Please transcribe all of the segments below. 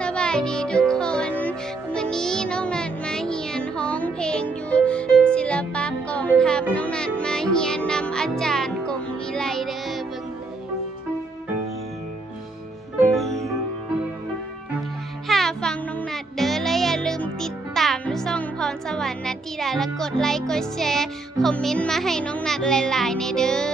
สบายดีทุกคนมื้อนี้น้องนัดมาเรียนร้องเพลงอยู่ศิลปากองทัพน้องนัดมาเรียนนำอาจารย์กงวิไลเด้อเบิ่งเลยถ้าฟังน้องนัดเด้อและอย่าลืมติดตามช่องพรสวรรค์นัทธิดาและกดไลค์กดแชร์คอมเมนต์มาให้น้องนัดหลายๆในเด้อ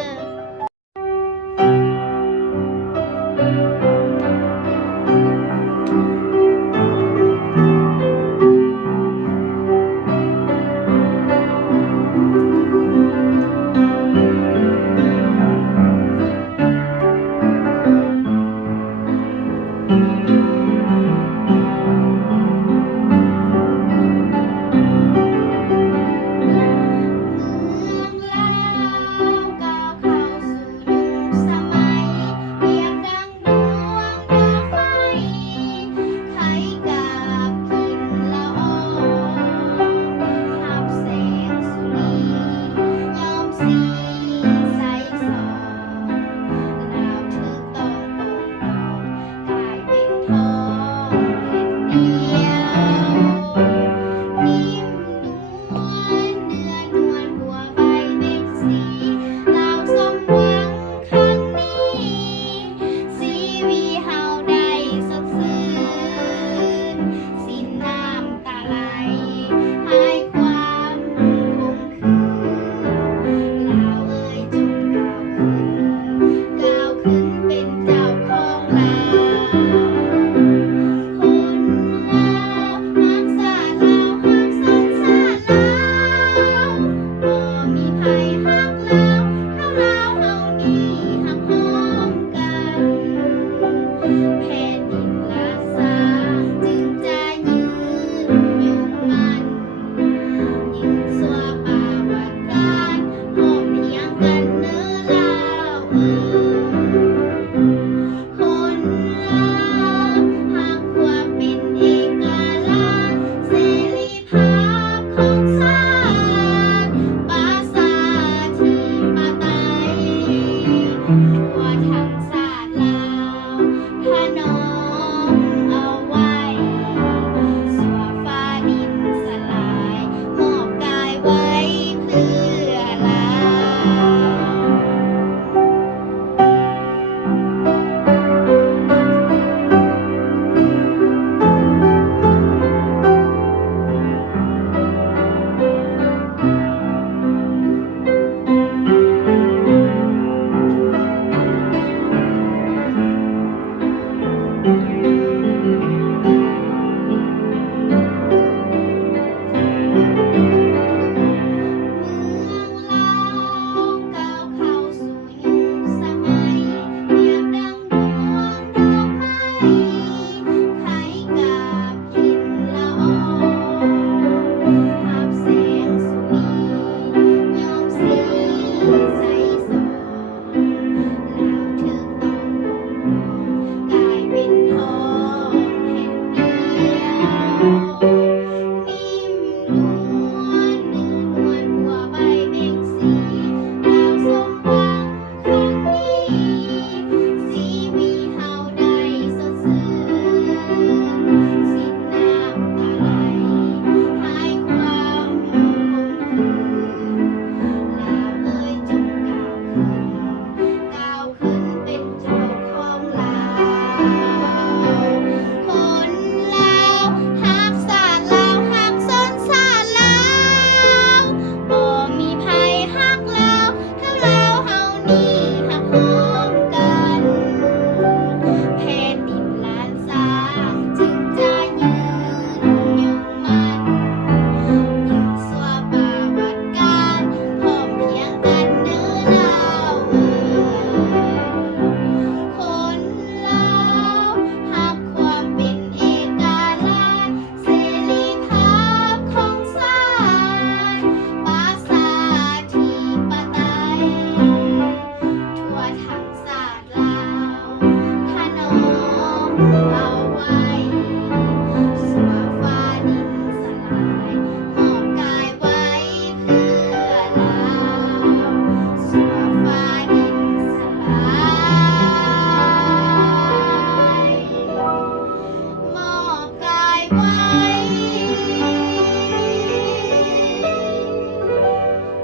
ไว้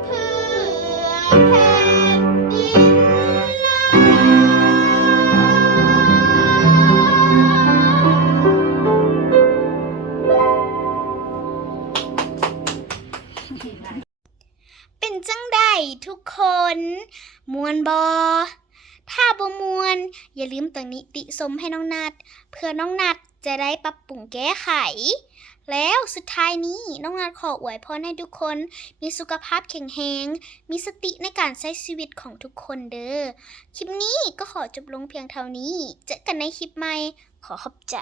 เพื่อแผ่นดินลาวเป็นจังใดทุกคนมวนบอถ้าบ่มวนอย่าลืมตัวนิติชมให้น้องนัดเพื่อน้องนัดจะได้ปรับปรุงแก้ไข แล้วสุดท้ายนี้น้องนัดขออวยพรให้ทุกคนมีสุขภาพแข็งแรงมีสติในการใช้ชีวิตของทุกคนเด้อคลิปนี้ก็ขอจบลงเพียงเท่านี้เจอกันในคลิปใหม่ขอขอบใจ